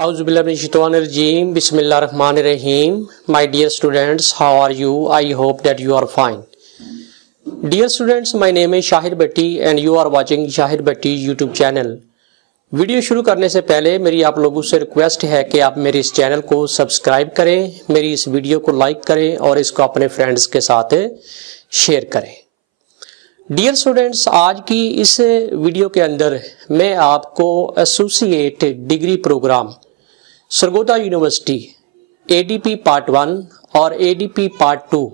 Auzubillahiminash-shaytanir-rajeem. Bismillahir-rahmanir-rahim. My dear students, how are you? I hope that you are fine. Dear students, my name is Shahid Bhatti and you are watching Shahid Bhatti YouTube channel. Video शुरू करने से पहले मेरी आप लोगों से request है कि आप मेरे इस चैनल को सब्सक्राइब करें, मेरी इस वीडियो को लाइक करें और इसको अपने फ्रेंड्स के साथ शेयर करें। डियर स्टूडेंट्स, आज की इस वीडियो के अंदर मैं आपको associate degree program Sargodha university ADP part 1 और एडीपी पार्ट 2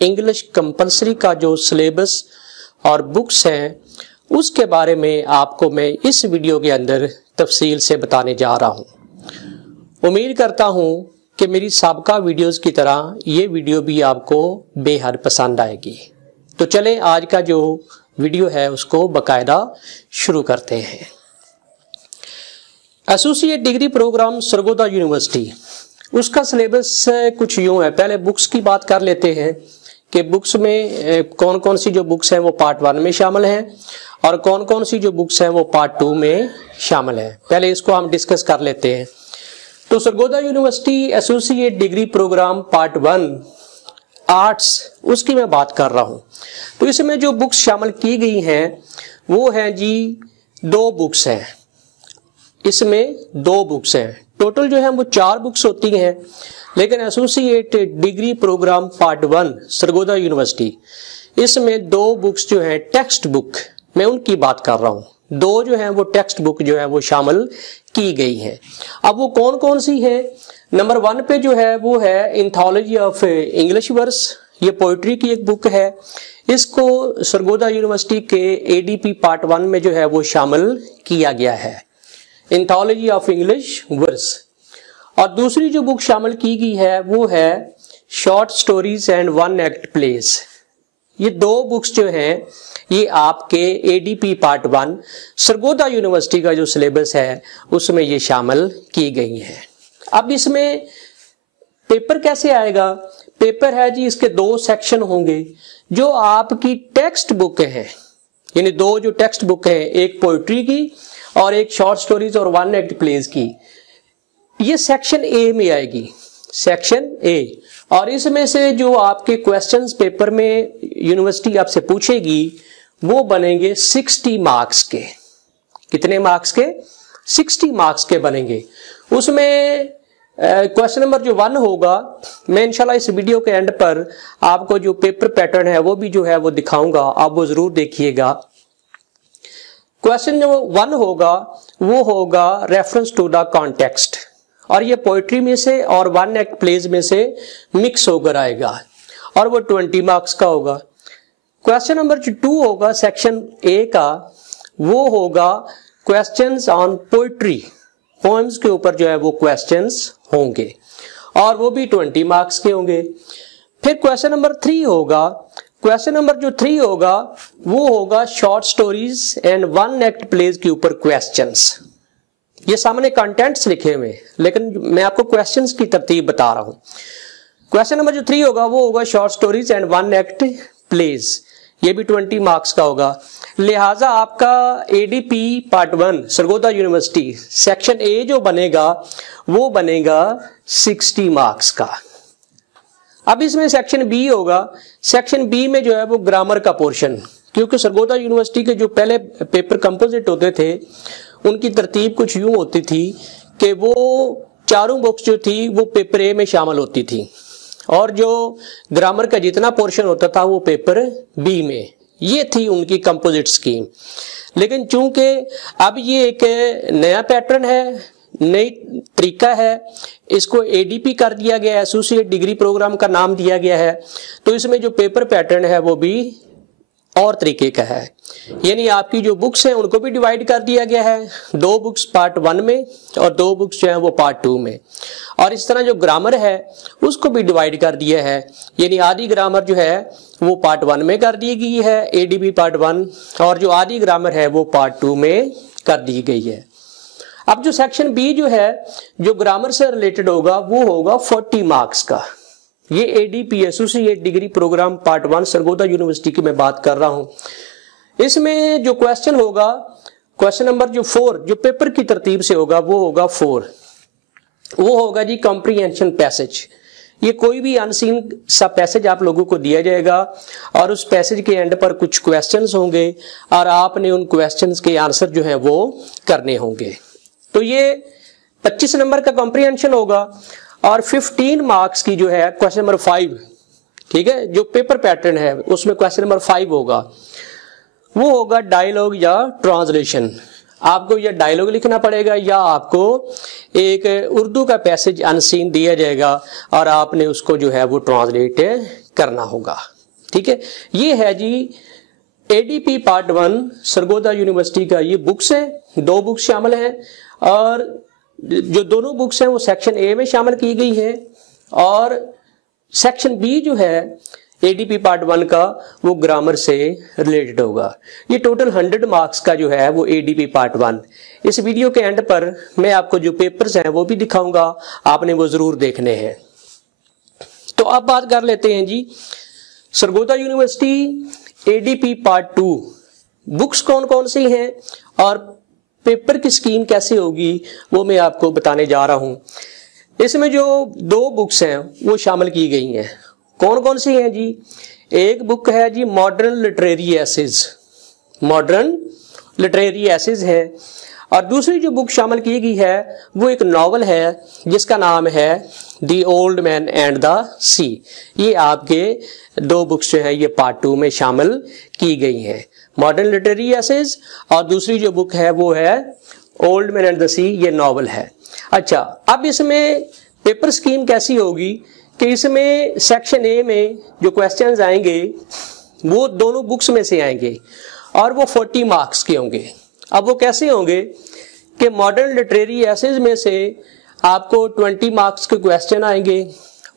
इंग्लिश कंपलसरी का जो सिलेबस और बुक्स हैं उसके बारे में आपको मैं इस वीडियो के अंदर तफसील से बताने जा रहा हूं। उम्मीद करता हूं कि मेरी साबका वीडियोस की तरह ये वीडियो भी आपको बेहद पसंद आएगी। तो चलें आज का जो वीडियो है उसको बकायदा शुरू करते हैं। Associate degree program Sargodha university, उसका सिलेबस कुछ यूं है। पहले बुक्स की बात कर लेते हैं कि बुक्स में कौन कौन सी जो बुक्स हैं वो पार्ट 1 में शामिल हैं और कौन कौन सी जो बुक्स हैं वो पार्ट 2 में शामिल हैं। पहले इसको हम डिस्कस कर लेते हैं। तो Sargodha university associate degree program part 1 arts, उसकी मैं बात कर रहा हूं। तो इसमें जो बुक्स शामिल की गई हैं वो हैं जी 2 बुक्स हैं। इसमें 2 बुक्स हैं। टोटल जो है वो 4 बुक्स होती हैं, लेकिन associate degree program part 1 Sargodha university, इसमें 2 बुक्स जो हैं टेक्स्ट बुक, मैं उनकी बात कर रहा हूं। 2 जो हैं वो टेक्स्ट बुक जो है वो शामिल की गई हैं। अब वो कौन कौन सी हैं? नंबर 1 पे जो है वो है एंथोलॉजी ऑफ इंग्लिश वर्स, ये पोइट्री की एक बुक है। इसको सरगोदा यूनिवर्सिटी के एडीपी पार्ट 1 में जो है वो शामिल किया गया है, एंथोलॉजी ऑफ इंग्लिश वर्स। और दूसरी जो बुक शामिल की गई है वो है short stories and 1 act place. ये 2 बुक्स जो हैं ये आपके एडीपी पार्ट 1 सरगोदा यूनिवर्सिटी का जो सिलेबस है उसमें ये शामिल की गई हैं। अब इसमें पेपर कैसे आएगा? पेपर है जी, इसके 2 सेक्शन होंगे। जो आपकी टेक्स्ट बुक है, यानी 2 जो टेक्स्ट बुक है, एक पोइट्री की और एक शॉर्ट स्टोरीज और 1 एक्ट प्लेस की, ये सेक्शन ए में आएगी, सेक्शन ए। और इसमें से जो आपके क्वेश्चंस पेपर में यूनिवर्सिटी आपसे पूछेगी वो बनेंगे 60 मार्क्स के। कितने मार्क्स के? 60 मार्क्स के बनेंगे। उसमें क्वेश्चन नंबर जो 1 होगा, मैं इंशाल्लाह इस वीडियो के एंड पर आपको जो पेपर पैटर्न है वो भी जो है वो दिखाऊंगा, आप वो जरूर देखिएगा। क्वेश्चन जो 1 होगा वो होगा रेफरेंस टू द कॉन्टेक्स्ट, और ये पोइट्री में से और 1 एक्ट प्लेस में से मिक्स होकर आएगा और वो 20 मार्क्स का होगा। क्वेश्चन नंबर जो 2 होगा सेक्शन ए का, वो होगा क्वेश्चंस ऑन पोइट्री, पोएम्स के ऊपर जो है वो क्वेश्चंस होंगे और वो भी 20 मार्क्स के होंगे। फिर क्वेश्चन नंबर 3 होगा, क्वेश्चन नंबर जो 3 होगा वो होगा short stories and 1 act place के ऊपर क्वेश्चंस। ये सामने कंटेंट्स लिखे हुए, लेकिन मैं आपको क्वेश्चंस की तरतीब बता रहा हूं। क्वेश्चन नंबर जो 3 होगा वो होगा short stories and 1 act place, ये भी 20 मार्क्स का होगा। लिहाजा आपका ADP part 1 Sargodha university section A जो बनेगा वो बनेगा 60 मार्क्स का। अब इसमें सेक्शन बी होगा। सेक्शन बी में जो है वो ग्रामर का पोर्शन, क्योंकि सरगोदा यूनिवर्सिटी के जो पहले पेपर कंपोजिट होते थे उनकी तरतीब कुछ यूं होती थी कि वो चारों बुक्स जो थी वो पेपर ए में शामिल होती थी और जो ग्रामर का जितना पोर्शन होता था वो पेपर बी में। ये थी उनकी कंपोजिट स्कीम। लेकिन चूंकि अब ये एक नया पैटर्न है, नई तरीका है, इसको एडीपी कर दिया गया है, एसोसिएट डिग्री प्रोग्राम का नाम दिया गया है, तो इसमें जो पेपर पैटर्न है वो भी और तरीके का है। यानी आपकी जो बुक्स हैं उनको भी डिवाइड कर दिया गया है, 2 बुक्स पार्ट 1 में और 2 बुक्स जो है वो पार्ट 2 में। और इस तरह जो ग्रामर है उसको भी डिवाइड कर दिया है, यानी आधी ग्रामर जो है वो पार्ट 1 में कर दी गई है एडीबी पार्ट 1, और जो आधी ग्रामर है वो पार्ट 2 में कर दी गई है। अब जो सेक्शन बी जो है जो ग्रामर से रिलेटेड होगा वो होगा 40 मार्क्स का। ये ADP associate degree program part 1 Sargodha university की मैं बात कर रहा हूं। इसमें जो क्वेश्चन होगा, क्वेश्चन नंबर जो 4 जो पेपर की तरतीब से होगा वो होगा 4। वो होगा जी कॉम्प्रीहेंशन पैसेज। ये कोई भी अनसीन सा पैसेज आप लोगों को दिया जाएगा और उस पैसेज के एंड पर कुछ क्वेश्चंस होंगे और आपने उन क्वेश्चंस के आंसर जो है वो करने होंगे। तो ये 25 नंबर का कॉम्प्रीहेंशन होगा और 15 मार्क्स की जो है क्वेश्चन नंबर 5, ठीक है, जो पेपर पैटर्न है उसमें क्वेश्चन नंबर 5 होगा, वो होगा डायलॉग या ट्रांसलेशन। आपको या डायलॉग लिखना पड़ेगा या आपको एक उर्दू का पैसेज अनसीन दिया जाएगा और आपने उसको जो है वो ट्रांसलेट करना होगा। ठीक है, ये है जी एडीपी पार्ट 1 सरगोदा यूनिवर्सिटी का। ये बुक्स है, 2 बुक्स शामिल हैं और जो दोनों बुक्स हैं वो सेक्शन ए में शामिल की गई है और सेक्शन बी जो है एडीपी पार्ट 1 का वो ग्रामर से रिलेटेड होगा। ये टोटल 100 मार्क्स का जो है वो एडीपी पार्ट 1। इस वीडियो के एंड पर मैं आपको जो पेपर्स हैं वो भी दिखाऊंगा, आपने वो जरूर देखने हैं। तो अब बात कर लेते हैं जी Sargodha university ADP part 2 books कौन कौन सी हैं और पेपर की स्कीम कैसे होगी वो मैं आपको बताने जा रहा हूं। इसमें जो 2 बुक्स हैं वो शामिल की गई हैं। कौन कौन सी हैं जी? एक बुक है जी modern literary essays, modern literary essays है, और दूसरी जो बुक शामिल की गई है वो एक नॉवल है जिसका नाम है the old man and the sea. ये आपके 2 बुक्स जो है ये पार्ट 2 में शामिल की गई हैं, मॉडर्न लिटरेरी एसेज और दूसरी जो बुक है वो है old man and the sea, ये नॉवल है। अच्छा, अब इसमें पेपर स्कीम कैसी होगी कि इसमें सेक्शन ए में जो क्वेश्चंस आएंगे वो दोनों बुक्स में से आएंगे और वो 40 मार्क्स के होंगे। अब वो कैसे होंगे कि मॉडर्न लिटरेरी एसेज में से आपको 20 मार्क्स के क्वेश्चन आएंगे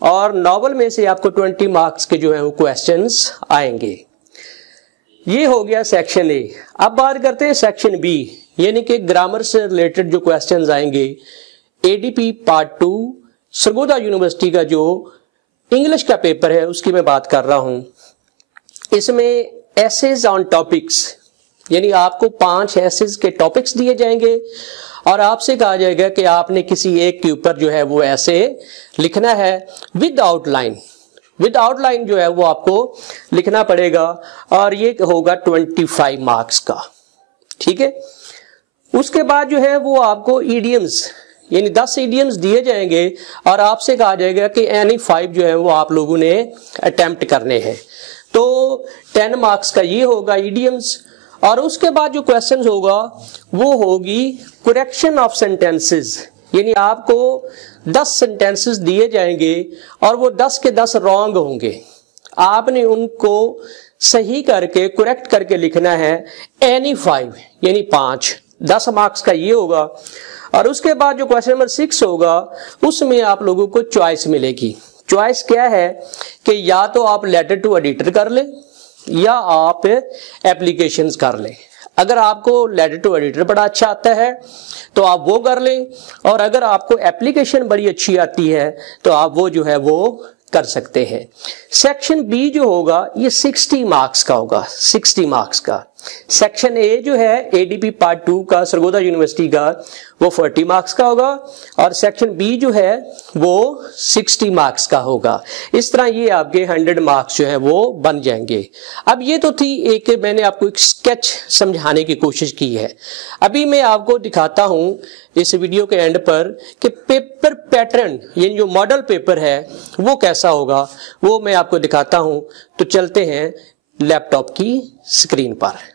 और नॉवल में से आपको 20 मार्क्स के जो है वो क्वेश्चंस आएंगे। ये हो गया सेक्शन ए। अब बात करते हैं सेक्शन बी, यानी कि ग्रामर से रिलेटेड जो क्वेश्चंस आएंगे। एडीपी पार्ट 2 सरगोदा यूनिवर्सिटी का जो इंग्लिश का पेपर है उसकी मैं बात कर रहा हूं। इसमें एसेज ऑन टॉपिक्स, यानी आपको 5 एसेज के टॉपिक्स दिए जाएंगे और आपसे कहा जाएगा कि आपने किसी एक के ऊपर जो है वो ऐसे लिखना है विद आउटलाइन। विद आउटलाइन जो है वो आपको लिखना पड़ेगा और ये होगा 25 मार्क्स का। ठीक है, उसके बाद जो है वो आपको ईडियम्स यानी 10 ईडियम्स दिए जाएंगे और आपसे कहा जाएगा कि एनी 5 जो है वो आप लोगों ने अटेम्प्ट करने हैं। तो 10 मार्क्स का ये होगा ईडियम्स। और उसके बाद जो क्वेश्चन होगा वो होगी करेक्शन ऑफ सेंटेंसेस, यानी आपको 10 सेंटेंसेस दिए जाएंगे और वो 10 के 10 रॉन्ग होंगे, आपने उनको सही करके करेक्ट करके लिखना है एनी 5 यानी 5, 10 मार्क्स का ये होगा। और उसके बाद जो क्वेश्चन नंबर 6 होगा उसमें आप लोगों को चॉइस मिलेगी। चॉइस क्या है कि या तो आप लेटर टू एडिटर कर लें या आप एप्लीकेशंस कर लें। अगर आपको लेटर टू एडिटर बड़ा अच्छा आता है तो आप वो कर लें और अगर आपको एप्लीकेशन बड़ी अच्छी आती है तो आप वो जो है वो कर सकते हैं। सेक्शन बी जो होगा ये 60 मार्क्स का होगा, 60 मार्क्स का। सेक्शन ए जो है एडीपी पार्ट 2 का सरगोदा यूनिवर्सिटी का वो 40 मार्क्स का होगा और सेक्शन बी जो है वो 60 मार्क्स का होगा। इस तरह ये आपके 100 मार्क्स जो है वो बन जाएंगे। अब ये तो थी एक, मैंने आपको एक स्केच समझाने की कोशिश की है। अभी मैं आपको दिखाता हूं इस वीडियो के एंड पर कि पेपर पैटर्न यानी जो मॉडल पेपर है वो कैसा होगा, वो मैं आपको दिखाता हूं। तो चलते हैं लैपटॉप की स्क्रीन पर।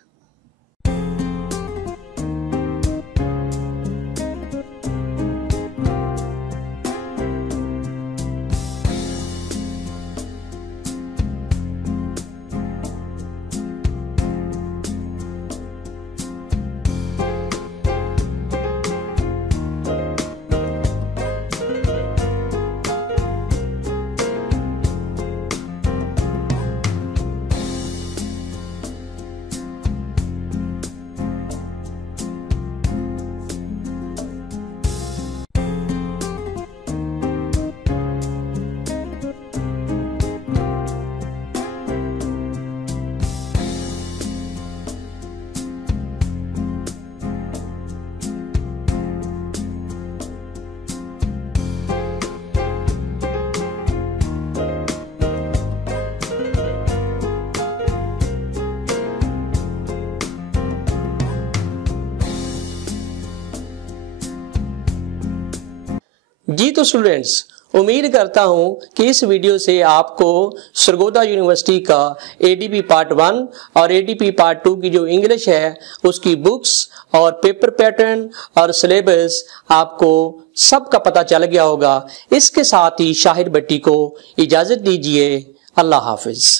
جی تو اسٹوڈینٹس، امید کرتا ہوں کہ اس ویڈیو سے آپ کو سرگودا یونیورسٹی کا ADP پارٹ 1 اور ADP پارٹ 2 کی جو انگلش ہے اس کی بکس اور پیپر پیٹرن اور سلیبس آپ کو سب کا پتہ چل گیا ہوگا۔ اس کے ساتھ ہی شاہد بٹی کو اجازت دیجیے۔ اللہ حافظ۔